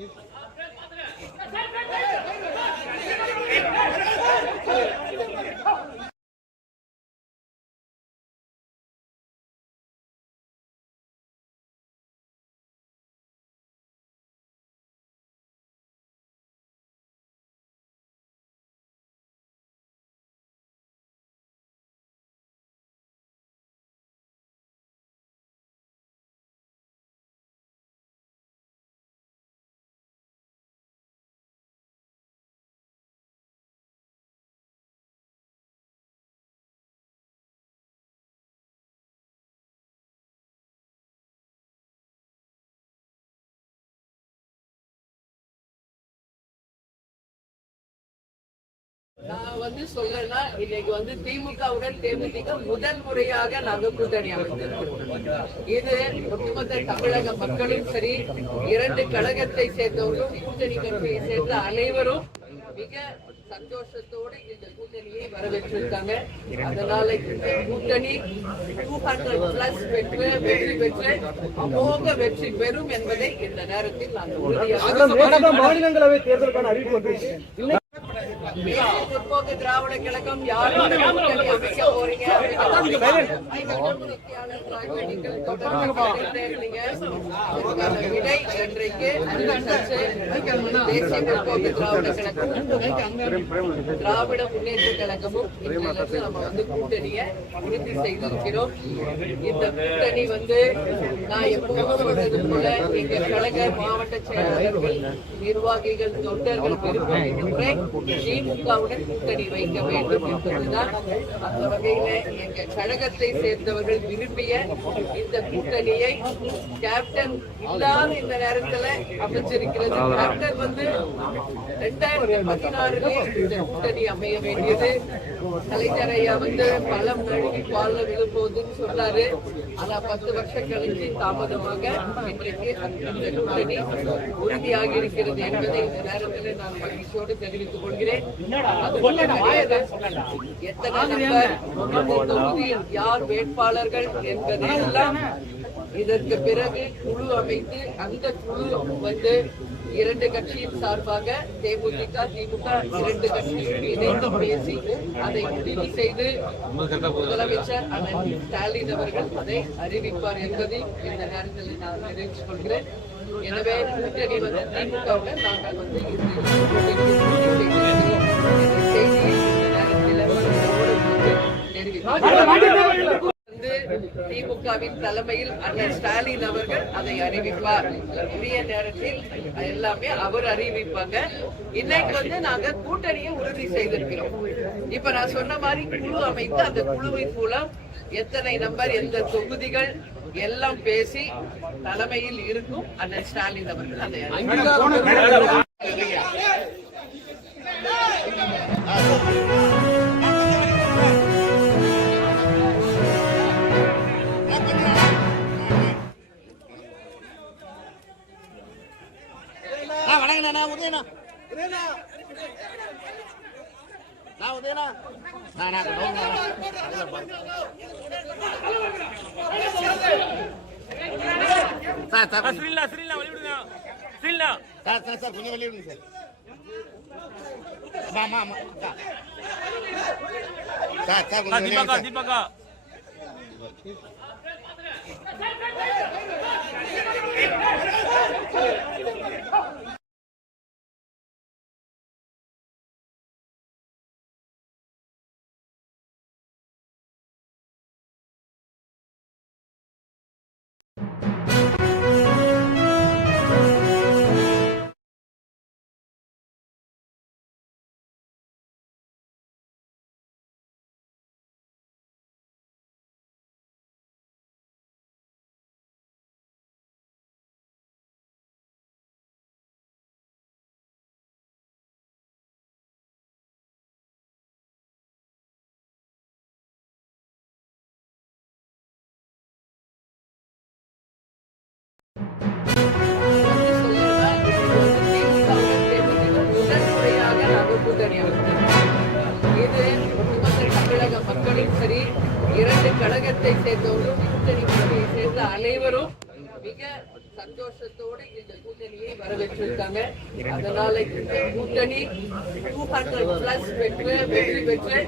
நான் சொல்லனா இன்னைக்கு திமுகவுடன் தேமுதிக முதல் முறையாக நாங்க கூட்டணி அமைச்சிருக்கோம். இது ஒட்டுமொத்த தமிழக மக்களும் சரி, இரண்டு கழகத்தை சேர்ந்தவர்களும் கூட்டணி கட்சியை சேர்ந்த அனைவரும் மிக சந்தோஷத்தோடு இந்த கூட்டணியை வரவேற்றிருக்காங்க. அதனால இந்த கூட்டணி 200+ வெற்றி பெற்று அமோக வெற்றி பெறும் என்பதை இந்த நேரத்தில் நாங்கள் உறுதியாக மாநிலங்களவை தேர்தலுக்கான அறிவிப்பு முற்போக்கு திராவிட கழகம் யாரோட கூட்டணி அமைக்க போறீங்க விடை இன்றைக்கு தேசிய முற்போக்கு திராவிட கழகமும் திராவிட முன்னேற்ற கழகமும் நம்ம கூட்டணியை உறுதி செய்திருக்கிறோம். இந்த கூட்டணி நான் எப்பவும் சொல்றது போல எங்க கழக மாவட்ட செயலாளர்கள், நிர்வாகிகள், தொண்டர்கள் விருப்பம் திமுகவுடன் கூட்டணி வைக்க வேண்டும் என்பதுதான். அந்த வகையில எங்க கழகத்தை சேர்ந்தவர்கள் விரும்பிய இந்த கூட்டணியை கேப்டன் இல்லாத இந்த நேரத்துல அமைச்சிருக்கிறது. கேப்டன் 2016 இந்த கூட்டணி அமைய வேண்டியது. கலைஞர் ஐயா பலம் நழுவி பால்ல விழும்போதுன்னு சொன்னாரு. ஆனா 10 வருஷம் கழிச்சு தாமதமாக இன்றைக்கு இந்த கூட்டணி உறுதியாகி இருக்கிறது என்பதை இந்த நேரத்தில் நான் மகிழ்ச்சியோடு தெரிவித்துக் கொள்கிறேன். எத்தனை தொகுதியில் யார் வேட்பாளர்கள் என்பதையெல்லாம் இதற்கு பிறகு குழு அமைத்து அந்த குழு இரண்டு கட்சியின் சார்பாக தேமுதிக, திமுக இரண்டு கட்சியும் இணைந்து பேசி அதை முடிவு செய்து முதலமைச்சர் அண்ணன் ஸ்டாலின் அவர்கள் அதை அறிவிப்பார் என்பதை இந்த நேரத்தில் நான் தெரிவித்துக் கொள்கிறேன். எனவே கூட்டணி திமுகவுடன் நாங்கள் செய்தியை இந்த நேரத்தில் தெரிவித்தார். திமுகவின் தலைமையில் அண்ணன் ஸ்டாலின் அவர்கள் அதை அறிவிப்பார். உரிய நேரத்தில் எல்லாமே அவர் அறிவிப்பாங்க. இன்னைக்கு நாங்க கூட்டணியை உறுதி செய்திருக்கிறோம். இப்ப நான் சொன்ன மாதிரி குழு அமைத்து அந்த குழுவின் மூலம் எத்தனை நம்பர், எந்த தொகுதிகள் எல்லாம் பேசி தலைமையில் இருக்கும் அண்ணன் ஸ்டாலின் அவர்கள் அதை அறிவிப்பார். கொஞ்சம் வெளியிடுங்க சார். தீபகா இது ஒட்டுமொத்த தமிழக மக்களும் சரி, இரண்டு கழகத்தை சேர்ந்தவர்களும் கூட்டணி கட்சியை சேர்ந்த அனைவரும் மிக சந்தோஷத்தோடு இந்த கூட்டணியை வரவேற்றிருக்காங்க. அதனால இந்த கூட்டணி 200+ வெற்றி பெற்று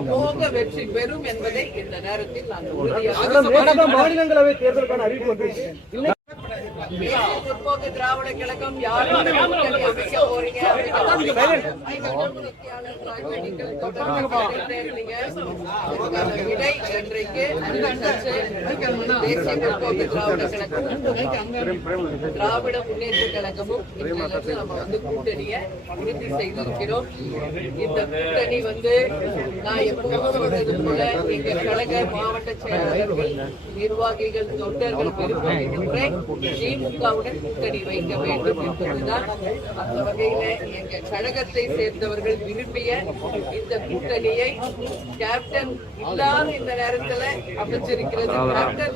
அமோக வெற்றி பெறும் என்பதை இந்த நேரத்தில் நான் உறுதியாக மாநிலங்களவை தேர்தலுக்கான அறிவிப்பு வந்துருச்சு. தேசிய முற்போக்கு திராவிட கழகம் யாரோட கூட்டணி அமைக்க போறீங்க நீங்கள் தொடர்ந்து கேட்டுட்டே இருந்தீங்க. அதுக்கான விடை இன்றைக்கு அறிவிச்சாச்சு. தேசிய முற்போக்கு திராவிட கழகம் திராவிட முன்னேற்ற கழகமும் இன்றைக்கு நம்ம கூட்டணியை உறுதி செய்திருக்கிறோம். இந்த கூட்டணி நான் எப்பவும் சொல்றது போல எங்க கழக மாவட்ட செயலாளர்கள், நிர்வாகிகள், தொண்டர்கள் விரும்புகின்ற திமுகவுடன் கூட்டணி வைக்க வேண்டும் என்பதுதான். அந்த வகையில எங்க கழகத்தை சேர்ந்தவர்கள் விரும்பிய இந்த கூட்டணியை கேப்டன் இல்லாத இந்த நேரத்துல அமைச்சிருக்கிறது. கேப்டன்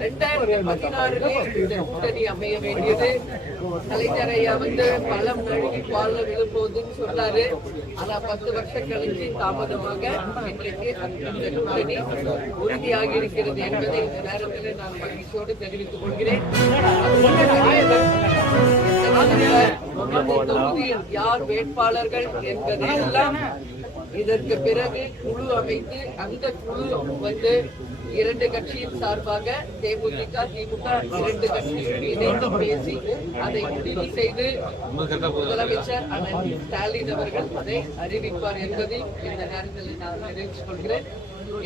2016 இந்த கூட்டணி அமைய வேண்டியது. கலைஞர் ஐயா பழம் நழுவி பால்ல விழும்போதுன்னு சொன்னாரு. ஆனா 10 வருஷம் கழிச்சு தாமதமாக இன்றைக்கு இந்த கூட்டணி உறுதியாகி இருக்கிறது என்பதை இந்த நேரத்தில் நான் மகிழ்ச்சியோடு தெரிவித்துக் கொள்கிறேன். தொகுதியில் யார் வேட்பாளர்கள் என்பதையெல்லாம் இதற்கு பிறகு குழு அமைத்து அந்த குழு 2 கட்சியின் சார்பாக தேமுதிக, திமுக 2 கட்சியும் இணைந்து பேசி அதை முடிவு செய்து முதலமைச்சர் அண்ணன் ஸ்டாலின் அவர்கள் அதை அறிவிப்பார் என்பதை இந்த நேரத்தில் நான் தெரிவித்துக் கொள்கிறேன்.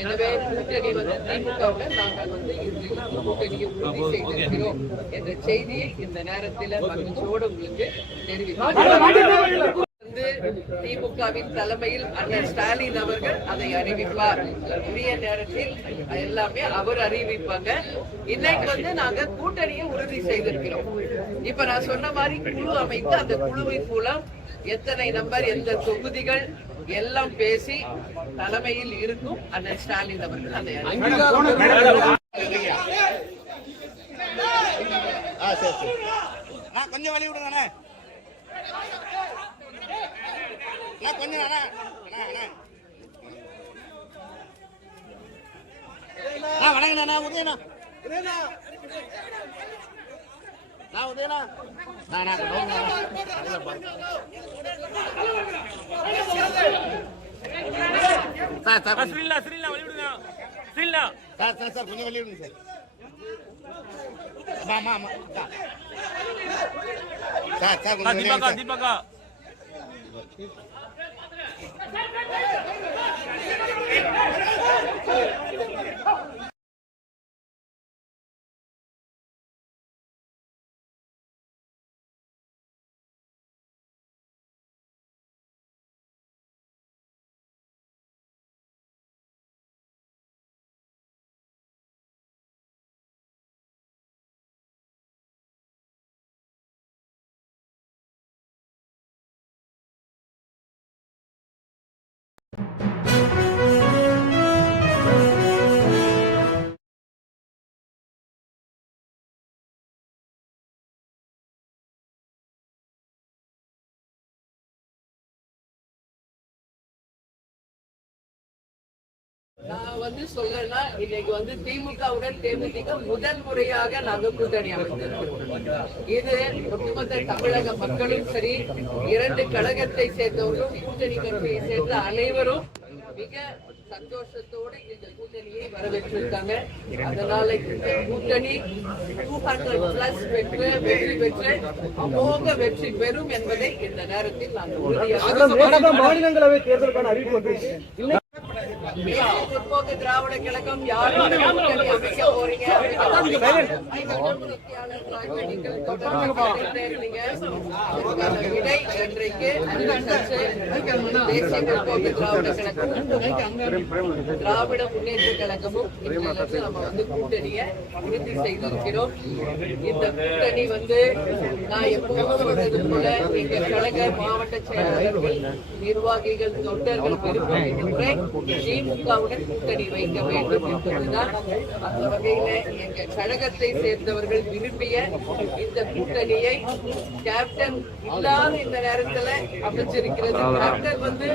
எனவே கூட்டணி திமுகவுடன் நாங்கள் கூட்டணியை உறுதி செய்திருக்கிறோம் என்ற செய்தியை இந்த நேரத்தில் மகிழ்ச்சியோடு உங்களுக்கு தெரிவிக்கிறேன். திமுகவின் தலைமையில் அண்ணன் ஸ்டாலின் அவர்கள் அதை அறிவிப்பார். உரிய நேரத்தில் எல்லாமே அவர் அறிவிப்பாங்க. இன்னைக்கு நாங்க கூட்டணியை உறுதி செய்திருக்கிறோம். இப்ப நான் சொன்ன மாதிரி குழு அமைத்து அந்த குழுவின் மூலம் எத்தனை நம்பர், எந்த தொகுதிகள் எல்லாம் பேசி தலைமையில் இருக்கும் அண்ணன் ஸ்டாலின் அவர்கள் அதை கொஞ்சம் வழி விடுங்க கொஞ்சம் வணங்கண்ணா உதயண்ணா உதயண்ணா சார் கொஞ்சம் வழி விடுங்க சார். தீபகா நான் சொல்லனா இன்னைக்கு திமுகவுடன் தேமுதிக முதல் முறையாக நாங்க கூட்டணி அமைத்திருக்கிறோம். இது ஒட்டுமொத்த தமிழக மக்களும் சரி, 2 கழகத்தை சேர்ந்தவர்களும் கூட்டணி கட்சியை சேர்ந்த அனைவரும் மிக சந்தோஷத்தோடு இந்த கூட்டணியை வரவேற்றிருக்காங்க. அதனால இந்த கூட்டணி 200+ வெற்றி பெற்று அமோக வெற்றி பெறும் என்பதை இந்த நேரத்தில் நான் உறுதியாக மாநிலங்களவை தேர்தலுக்கான அறிவிப்பு வந்துருச்சு. தேசிய முற்போக்கு திராவிட கழகம் யாரோட கூட்டணி அமைக்க போறீங்க நீங்கள் தொடர்ந்து கேட்டுட்டே இருந்தீங்க. அதுக்கான விடை இன்றைக்கு அறிவிச்சாச்சு. தேசிய முற்போக்கு திராவிட கழகம் திராவிட முன்னேற்ற கழகமும் இன்றைக்கு நம்ம கூட்டணியை உறுதி செய்திருக்கிறோம். இந்த கூட்டணி நான் எப்பவும் சொல்றது போல எங்க கழக மாவட்ட செயலாளர்கள், நிர்வாகிகள், தொண்டர்கள் விரும்புகின்ற திமுகவுடன் கூட்டணி வைக்க வேண்டும் என்பதுதான். அந்த வகையில எங்க கழகத்தை சேர்ந்தவர்கள் விரும்பிய இந்த கூட்டணியை கேப்டன் இல்லாத இந்த நேரத்துல அமைச்சிருக்கிறது. கேப்டன் வந்து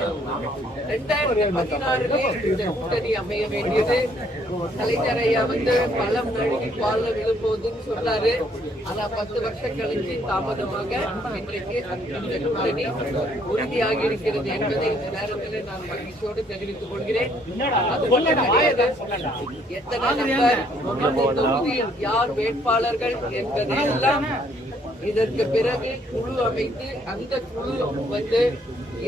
2016 இந்த கூட்டணி அமைய வேண்டியது. கலைஞர் ஐயா வந்து பழம் நழுவி பால்ல விழும்போதுன்னு சொன்னாரு. ஆனா 10 வருஷம் கழிச்சு தாமதமாக இன்றைக்கு இந்த கூட்டணி உறுதியாகி இருக்கிறது என்பதை இந்த நேரத்தில் நான் மகிழ்ச்சியோடு தெரிவித்துக் கொள்கிறேன். அது மட்டும் கிடையாது, எத்தனை நம்பர், அந்த தொகுதியில் யார் வேட்பாளர்கள் என்பதையெல்லாம் இதற்கு பிறகு குழு அமைத்து அந்த குழு வந்து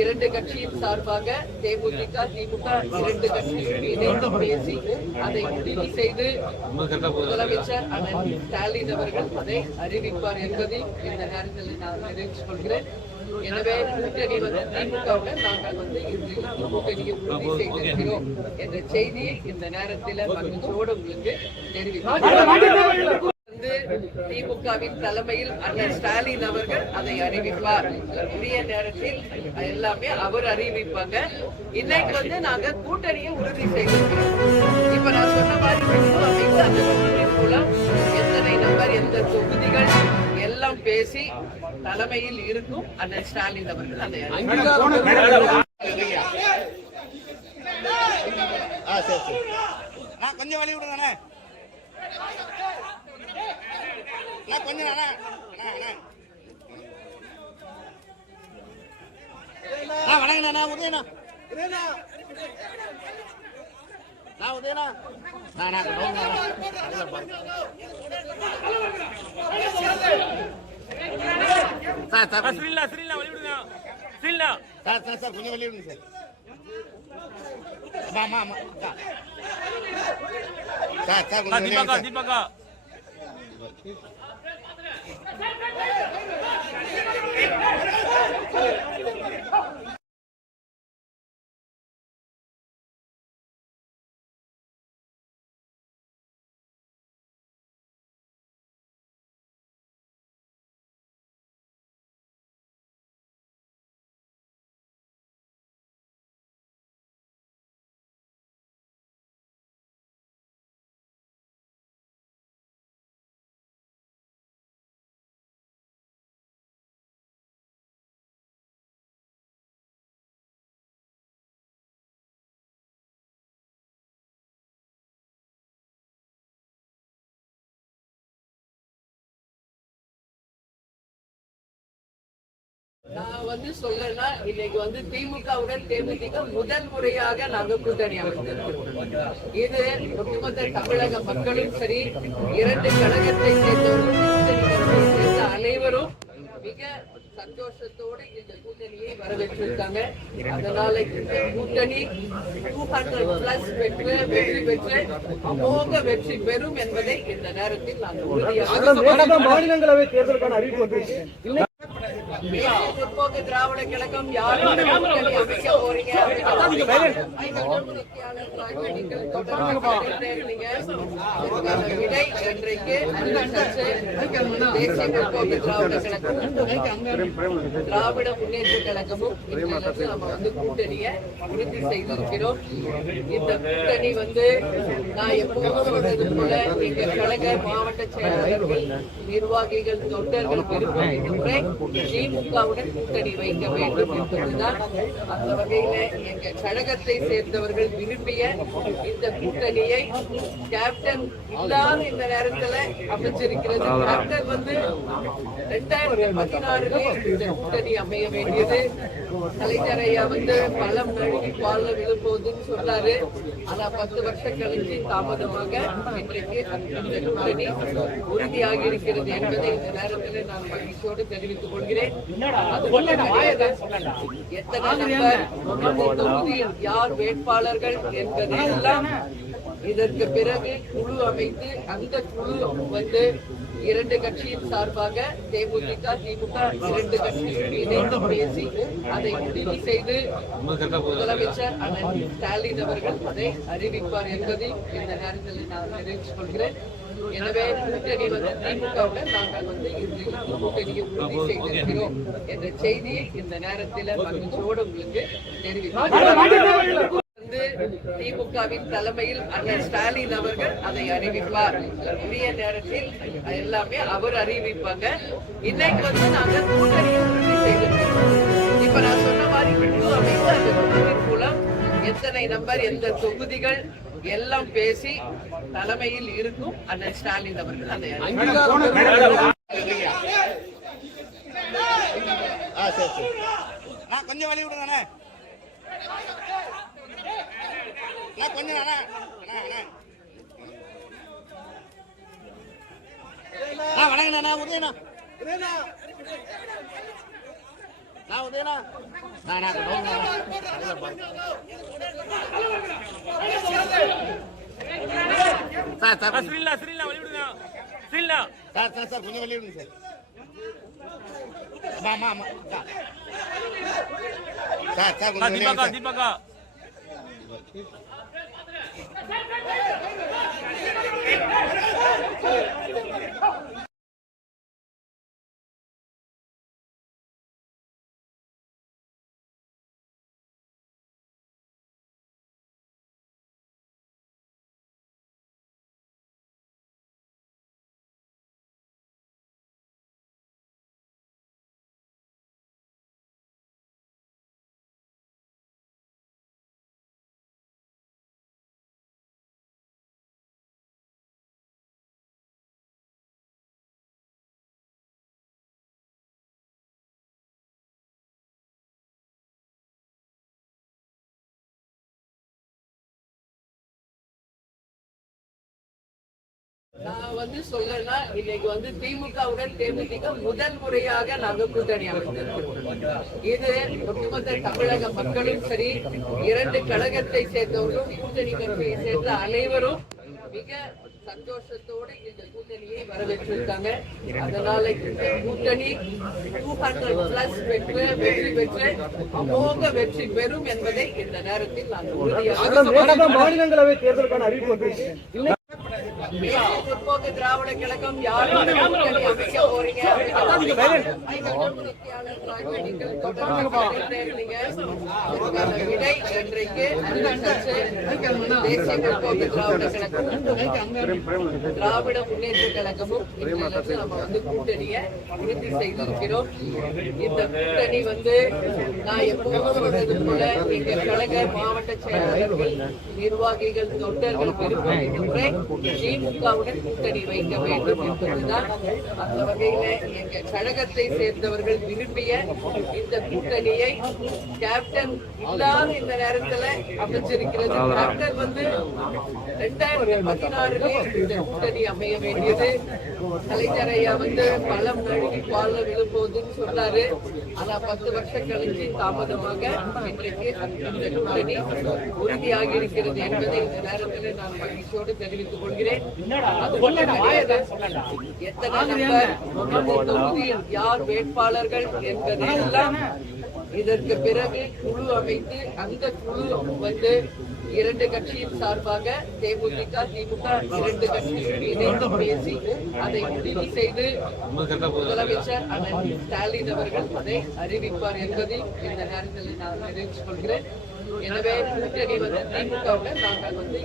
2 கட்சியின் சார்பாக தேமுதிக திமுக 2 கட்சியும் இணைந்து பேசி அதை முடிவு செய்து முதலமைச்சர் அண்ணன் ஸ்டாலின் அவர்கள் அதை அறிவிப்பார் என்பதை இந்த நேரத்தில் நான் தெரிவித்துக் கொள்கிறேன். எனவே கூட்டணி வந்து திமுகவுடன் நாங்கள் வந்து இன்று கூட்டணியை உறுதி செய்திருக்கிறோம் என்ற செய்தியை இந்த நேரத்தில் மகிழ்ச்சியோடு உங்களுக்கு தெரிவிக்கிறேன். திமுகவின் தலைமையில் அண்ணன் ஸ்டாலின் அவர்கள் அதை அறிவிப்பார். உரிய நேரத்தில் எல்லாமே அவர் அறிவிப்பாங்க. இன்னைக்கு வந்து நாங்க கூட்டணியை உறுதி செய்திருக்கிறோம். இப்ப நான் சொன்ன மாதிரி அமைத்து அந்த கூட்டணி மூலம் எத்தனை நம்பர், எந்த தொகுதிகள் எல்லாம் பேசி தலைமையில் இருக்கும் அண்ணன் ஸ்டாலின் அவர்கள் அதை கொஞ்சம் வழி விடுங்க. கொஞ்சம் வணங்கினா உதயனா நான் உதயனா சார் கொஞ்சம் வெளியே விடுங்க சார். ஆமா ஆமா சார் தீபகா நான் வந்து சொல்லனா, இன்னைக்கு வந்து திமுகவுடன் தேமுதிக முதல் முறையாக நாங்க கூட்டணி அமைத்திருக்கிறோம். இது ஒட்டுமொத்த தமிழக மக்களும் சரி, 2 கழகத்தை சேர்ந்த அனைவரும் மிக சந்தோஷத்தோடு இந்த கூட்டணியை வரவேற்றிருக்காங்க. அதனால இந்த கூட்டணி 200+ வெற்றி பெற்று அமோக வெற்றி பெறும் என்பதை இந்த நேரத்தில் நான் உறுதியாக மாநிலங்களவை தேர்தலுக்கான அறிவிப்பு வந்துருச்சு. முற்போக்கு திராவிட கழகம் யாரோட கூட்டணி அமைக்க போறீங்க விடை இன்றைக்கு தேசிய முற்போக்கு திராவிட கழகம் திராவிட முன்னேற்ற கழகமும் நம்ம வந்து கூட்டணியை உறுதி செய்திருக்கிறோம். இந்த கூட்டணி வந்து நான் எப்போதும் சொல்றது போல எங்க கழக மாவட்ட செயலாளர்கள், நிர்வாகிகள், தொண்டர்கள் விரும்பும் இந்த முறை திமுகவுடன் கூட்டணி வைக்க வேண்டும் என்பதுதான். அந்த வகையில எங்க கழகத்தை சேர்ந்தவர்கள் விரும்பிய இந்த கூட்டணியை கேப்டன் இல்லாத இந்த நேரத்துல அமைச்சிருக்கிறது. கேப்டன் வந்து 2016 இந்த கூட்டணி அமைய வேண்டியது. கலைஞர் ஐயா வந்து பழம் நழுவி பால்ல விழும்போதுன்னு சொன்னாரு. ஆனா 10 வருஷம் கழிச்சு தாமதமாக இன்றைக்கு இந்த கூட்டணி உறுதியாகி இருக்கிறது என்பதை இந்த நேரத்தில் நான் மகிழ்ச்சியோடு தெரிவித்துக் கொள்கிறேன். அது மட்டும் கிடையாது, எத்தனை நம்பர், அந்த தொகுதியில் யார் வேட்பாளர்கள் என்பதையெல்லாம் இதற்கு பிறகு குழு அமைத்து அந்த குழு வந்து 2 கட்சியின் சார்பாக தேமுதிக திமுக 2 கட்சியும் இணைந்து பேசி அதை முடிவு செய்து முதலமைச்சர் அண்ணன் ஸ்டாலின் அவர்கள் அதை அறிவிப்பார் என்பதை இந்த நேரத்தில் நான் தெரிவித்துக் கொள்கிறேன். எனவே கூட்டணி வந்து திமுகவுடன் நாங்கள் வந்து இன்று கூட்டணியை உறுதி செய்திருக்கிறோம் என்ற செய்தியை இந்த நேரத்தில் மகிழ்ச்சியோடு உங்களுக்கு தெரிவிக்கிறேன். திமுகவின் தலைமையில் அண்ணன் ஸ்டாலின் அவர்கள் அதை அறிவிப்பார். உரிய நேரத்தில் எல்லாமே அவர் அறிவிப்பாங்க. இன்னைக்கு வந்து நாங்க கூட்டணியை உறுதி செய்திருக்கிறோம். இப்ப நான் சொன்ன மாதிரி குழு அமைத்து அந்த குழுவின் மூலம் எத்தனை நம்பர் எந்த தொகுதிகள் எல்லாம் பேசி தலைமையில் இருக்கும் அண்ணன் ஸ்டாலின் அவர்கள் அதை சரி சரி நான் கொஞ்சம் வழி விடுங்க கொஞ்சம் வணங்கினா உதயனா நான் உதயனா சார் கொஞ்சம் வழி விடுங்க சார் தீபகா நான் வந்து சொல்லனா இன்னைக்கு வந்து திமுகவுடன் தேமுதிக முதல் முறையாக நாங்க கூட்டணி அமைத்திருக்கிறோம். இது ஒட்டுமொத்த தமிழக மக்களும் சரி, இரண்டு கழகத்தை சேர்ந்தவர்களும் கூட்டணி கட்சியை சேர்ந்த அனைவரும் மிக சந்தோஷத்தோடு இந்த கூட்டணியை வரவேற்றிருக்காங்க. அதனால இந்த கூட்டணி 200+ வெற்றி பெற்று அமோக வெற்றி பெறும் என்பதை இந்த நேரத்தில் நான் உறுதியாக மாநிலங்களவை தேர்தலுக்கான அறிவிப்பு வந்திருக்கு. முற்போக்கு திராவிட கழகம் யாரும் கூட்டணி அமைக்க போறீங்க விடை இன்றைக்கு தேசிய முற்போக்கு திராவிட கழகமும் திராவிட முன்னேற்ற கழகமும் நம்ம வந்து கூட்டணியை உறுதி செய்திருக்கிறோம். இந்த கூட்டணி வந்து நான் எப்பவும் சொல்றது போல எங்க கழக மாவட்ட செயலாளர்கள், நிர்வாகிகள், தொண்டர்கள் விருப்பம் இந்த முறை திமுகவுடன் கூட்டணி வைக்க வேண்டும் என்பதுதான். அந்த வகையில எங்க கழகத்தை சேர்ந்தவர்கள் விரும்பிய இந்த கூட்டணியை கேப்டன் இல்லாத இந்த நேரத்துல அமைச்சிருக்கிறது. கேப்டன் வந்து 2016 இந்த கூட்டணி அமைய வேண்டியது. கலைஞர் ஐயா வந்து பலம் நழுவி பால்ல விழும்போதுன்னு சொன்னாரு. ஆனா 10 வருஷம் கழிச்சு தாமதமாக இன்றைக்கு இந்த கூட்டணி உறுதியாகி இருக்கிறது என்பதை இந்த நேரத்தில் நான் மகிழ்ச்சியோடு தெரிவித்துக் கொள்கிறேன். அது மட்டும் கிடையாது, எத்தனை நம்பர், தொகுதியில் யார் வேட்பாளர்கள் என்பதையெல்லாம் இதற்கு பிறகு குழு அமைத்து அந்த குழு வந்து இரண்டு கட்சியின் சார்பாக தேமுதிக, திமுக இரண்டு கட்சியும் இணைந்து பேசி அதை முடிவு செய்து முதலமைச்சர் அண்ணன் ஸ்டாலின் அவர்கள் அதை அறிவிப்பார் என்பதை இந்த நேரத்தில் நான் தெரிவித்துக் கொள்கிறேன். எனவே கூட்டணி வந்து திமுகவுடன் நாங்கள் வந்து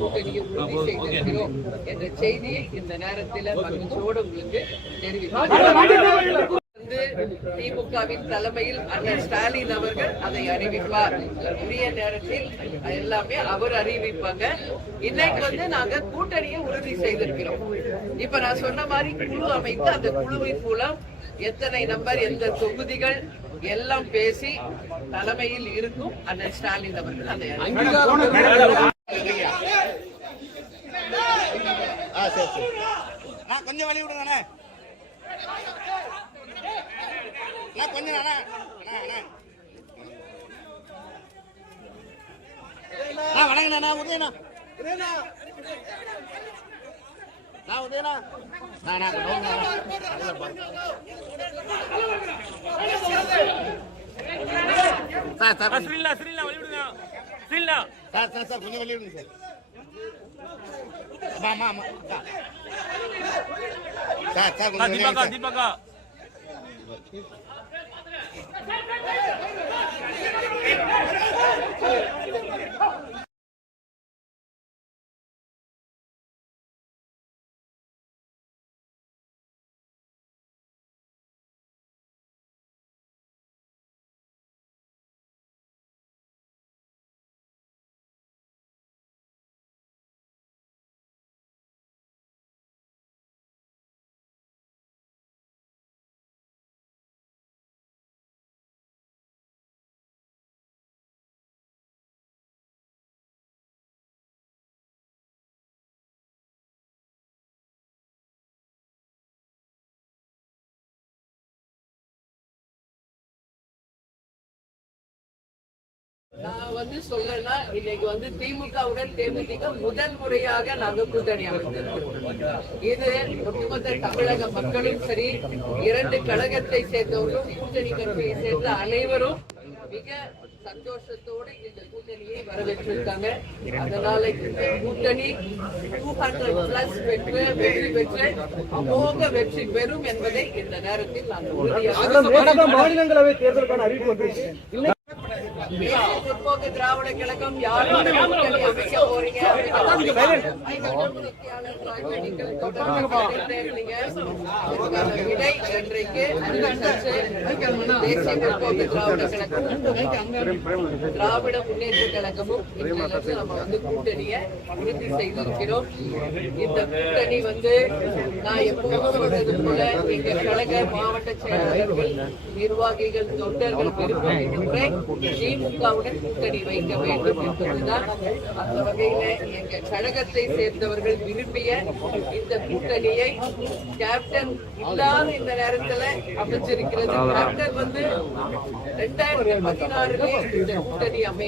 கூட்டணியை உறுதி செய்திருக்கிறோம் என்ற செய்தியை இந்த நேரத்தில் மகிழ்ச்சியோடு உங்களுக்கு தெரிவிக்கிறேன். திமுகவின் தலைமையில் அண்ணன் ஸ்டாலின் அவர்கள் அதை அறிவிப்பார். உரிய நேரத்தில் எல்லாமே அவர் அறிவிப்பாங்க. இன்னைக்கு வந்து நாங்க கூட்டணியை உறுதி செய்திருக்கிறோம். இப்ப நான் சொன்ன மாதிரி குழு அமைத்து அந்த குழுவின் மூலம் எத்தனை நம்பர் எந்த தொகுதிகள் எல்லாம் பேசி தலைமையில் இருக்கும் அண்ணன் ஸ்டாலின் அவர்கள் அதை கொஞ்சம் வழி விடுங்க கொஞ்சம் வணங்கினா உதயனா நான் உதயனா சார் கொஞ்சம் வழி விடுங்க சார் தீபகா நான் சொல்லனா இன்னைக்கு திமுகவுடன் தேமுதிக முதல் முறையாக நாங்க கூட்டணி அமைத்திருக்கிறோம். இது ஒட்டுமொத்த தமிழக மக்களும் சரி, இரண்டு கழகத்தை சேர்ந்தவர்களும் கூட்டணி கட்சியை சேர்ந்த அனைவரும் மிக சந்தோஷத்தோடு இந்த கூட்டணியை வரவேற்றிருக்காங்க. அதனால இந்த கூட்டணி 200+ வெற்றி பெற்று அமோக வெற்றி பெறும் என்பதை இந்த நேரத்தில் நான் உறுதியாக மாநிலங்களவை தேர்தலுக்கான அறிவிப்பு வந்துருச்சு. தேசிய முற்போக்கு திராவிட கழகம் யாரோட கூட்டணி அமைக்க போறீங்க நீங்கள் தொடர்ந்து இருந்தீங்க. அதுக்கான விடை இன்றைக்கு அறிவித்தாச்சு. தேசிய முற்போக்கு திராவிட கழகமும் திராவிட முன்னேற்ற கழகமும் இன்றைக்கு நம்ம கூட்டணியை உறுதி செய்திருக்கிறோம். இந்த கூட்டணி நான் எப்பவும் சொல்றது போல எங்க கழக மாவட்ட செயலாளர்கள், நிர்வாகிகள், தொண்டர்கள் விருப்பம் இந்த முறை திமுகவுடன் கூட்டணி வைக்க வேண்டும் என்பதுதான். அந்த வகையில எங்க கழகத்தை சேர்ந்தவர்கள் விரும்பிய இந்த கூட்டணியை கேப்டன் இல்லாத இந்த நேரத்துல அமைச்சிருக்கிறது. கேப்டன் 2016 இந்த கூட்டணி